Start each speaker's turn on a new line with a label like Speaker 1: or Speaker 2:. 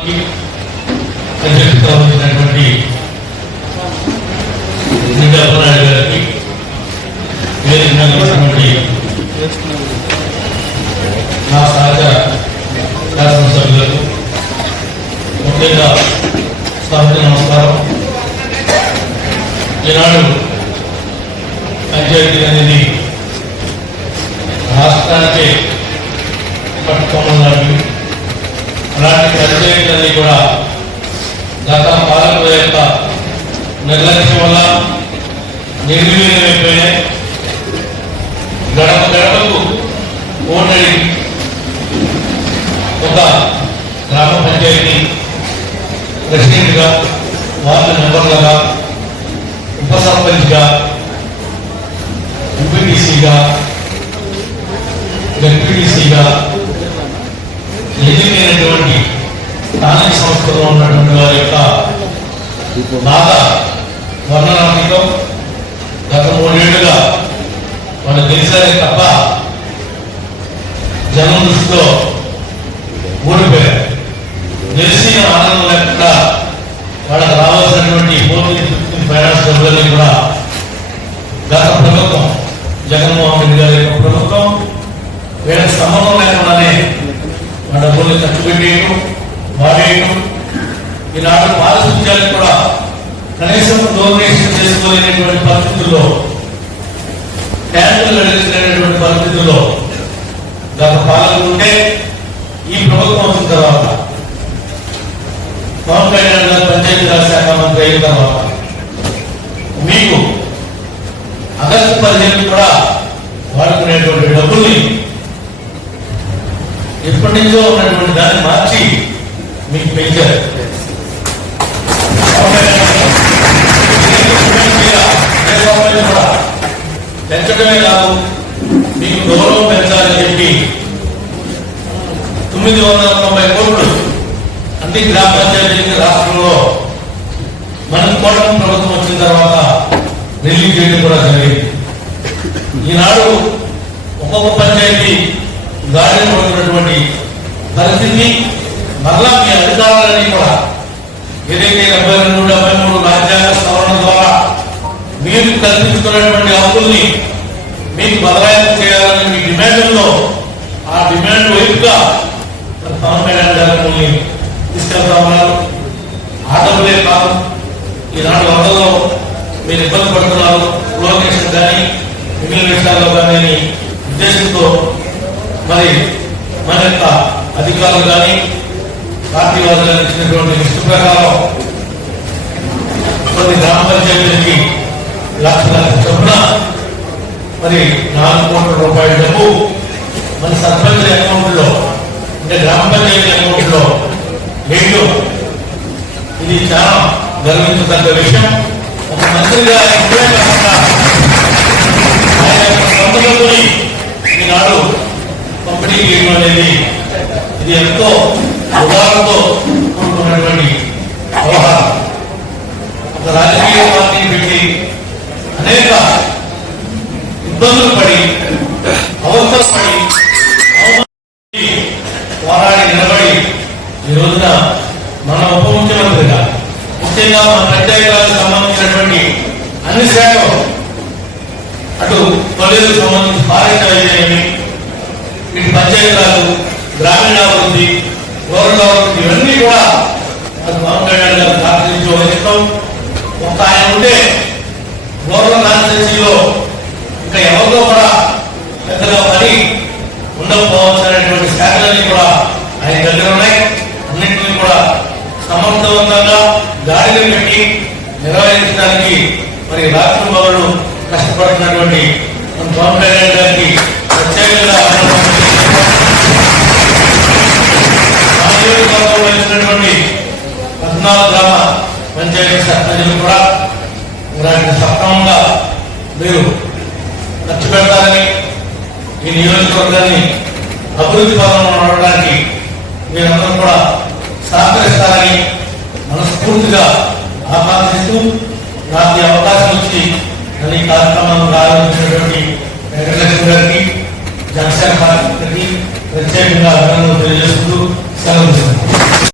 Speaker 1: అధ్యక్షత వహించినటువంటి శ్రీకాకుళాడు గారికి వేదిక నా సహచర శాసనసభ్యులకు ముఖ్యంగా సహజ నమస్కారం. ఈనాడు అలాంటి పంచాయతీలన్నీ కూడా గత పాలకుల యొక్క నిర్లక్ష్యం వల్ల నిర్వీర్యమైపోయినాయి గడప గడపకు ఓటడి ఒక గ్రామ పంచాయతీ ప్రెసిడెంట్గా వార్డు మెంబర్లుగా ఉప సర్పంచ్గా ఎంపీటీసీగా డిప్యూటీసీగా నిజమైనటువంటి స్థానిక సంస్థలో ఉన్నటువంటి వారి యొక్క బాధ వర్ణనాత్మకం గత మూడేళ్ళుగా వాళ్ళు గెలిచారే తప్ప జనం దృష్టిలో ఓడిపోయారు గెలిచిన ఆనందం లేకుండా వాళ్ళకి రావాల్సినటువంటి పూర్తి ఫైనాన్స్ డబ్బులని కూడా గత ప్రభుత్వం జగన్మోహన్ రెడ్డి గారి యొక్క ప్రభుత్వం వీళ్ళకి సంబంధం డబ్బుల్ని ఖర్చు ఈనాడు పారిశుద్ధ్యానికి కూడా కనీసం డొనేషన్ చేసుకోలేనటువంటి పరిస్థితుల్లో ట్యాంకులు నడిచినటువంటి పరిస్థితుల్లో గత పాలన ఉంటే ఈ ప్రభుత్వం వచ్చిన తర్వాత పవన్ కళ్యాణ్ గారు పంచాయతీరాజ్ శాఖ మంత్రి అయిన తర్వాత మీకు ఆగస్టు పదిహేను కూడా వాడుకునేటువంటి డబ్బుల్ని ఎప్పటి నుంచో ఉన్నటువంటి దాన్ని మార్చి మీకు పెంచారు. కూడా పెంచడమే కాదు మీకు గౌరవం పెంచాలని చెప్పి తొమ్మిది వందల తొంభై కోట్లు అన్ని గ్రామ పంచాయతీలకి రాష్ట్రంలో మనం కోటం ప్రభుత్వం వచ్చిన తర్వాత రిలీజ్ చేయడం కూడా జరిగింది. ఈనాడు ఒక్కొక్క పంచాయతీ గాడిన పడుతున్నటువంటి పరిస్థితి మరలా మీ అధికారులన్నీ కూడా ఏదైతే డెబ్బై రెండు డెబ్బై మూడు రాజ్యాంగ సవరణ ద్వారా మీరు కల్పించుకున్నటువంటి హక్కుల్ని మీకు బదలాయింపు చేయాలని మీ డిమాండ్లో ఆ డిమాండ్ వైపుగా పవన్ కళ్యాణ్ గారు మిమ్మల్ని తీసుకెళ్తామన్నారు. ఉన్నారు కాదు. ఈనాడు వరదలో మీరు ఇబ్బంది పడుతున్నారు. లోకేషన్ కానీ మిగిలిన విషయాల్లో కానీ ఉద్దేశంతో మరి మన యొక్క అధికారులు కానీ పార్టీ వాళ్ళు కానీ ఇచ్చినటువంటి లిస్టు ప్రకారం కొన్ని గ్రామ పంచాయతీలకి లక్ష లక్ష చొప్పున మరి నాలుగు కోట్ల రూపాయల డబ్బు మన సర్పంచ్ అకౌంట్లో అంటే గ్రామ పంచాయతీ అకౌంట్లో వేయడం ఇది చాలా గర్వించదగ్గ విషయం. ఒక మంత్రిగా ఇప్పుడే కాకుండా ఆయన సొంత డబ్బుని ఈనాడు పంపిణీ చేయడం అనేది ఇది ఎంతో ఉదాహరణతో కూడుకున్నటువంటి వ్యవహారం ఒక రాజకీయ పార్టీ పెట్టి అనేక ఇబ్బందులు పడి అవసరం పడి పోరాడి నిలబడి ఈ రోజున మన ఉప ముఖ్యమంత్రిగా ముఖ్యంగా మన పంచాయతీరాజ్కి సంబంధించినటువంటి అన్ని శాఖలు అటు పల్లెలకు సంబంధించి పారిత వైద్యమేమి ఇటు పంచాయతీరాజు గ్రామీణాభివృద్ధి రూరల్ అభివృద్ధి ఇవన్నీ కూడా అది పవన్ కళ్యాణ్ గారు ప్రార్థించి వహిస్తాం ఒక ఆయన ఉంటే రూరల్ కాన్స్టిట్యూన్సీలో ఇంకా ఎవరిలో కూడా పెద్దగా పని ఉండకపోవచ్చు అనేటువంటి శాఖలన్నీ కూడా ఆయన దగ్గర ఉన్నాయి. అన్నింటినీ కూడా సమర్థవంతంగా గాడిలో పెట్టి నిర్వహించడానికి మరి రాష్ట్ర పౌరులు కష్టపడుతున్నటువంటి మన పవన్ కళ్యాణ్ గారికి ప్రత్యేకంగా పద్నాలుగు గ్రామ పంచాయతీ సర్పంచులు కూడా ఇలాంటి సక్రమంగా మీరు ఖర్చు పెడతారని ఈ నియోజకవర్గాన్ని అభివృద్ధి పదంలో నడవడానికి మీరందరూ కూడా సహకరిస్తారని మనస్ఫూర్తిగా ఆకాంక్షిస్తూ నాకు ఈ అవకాశం ఇచ్చి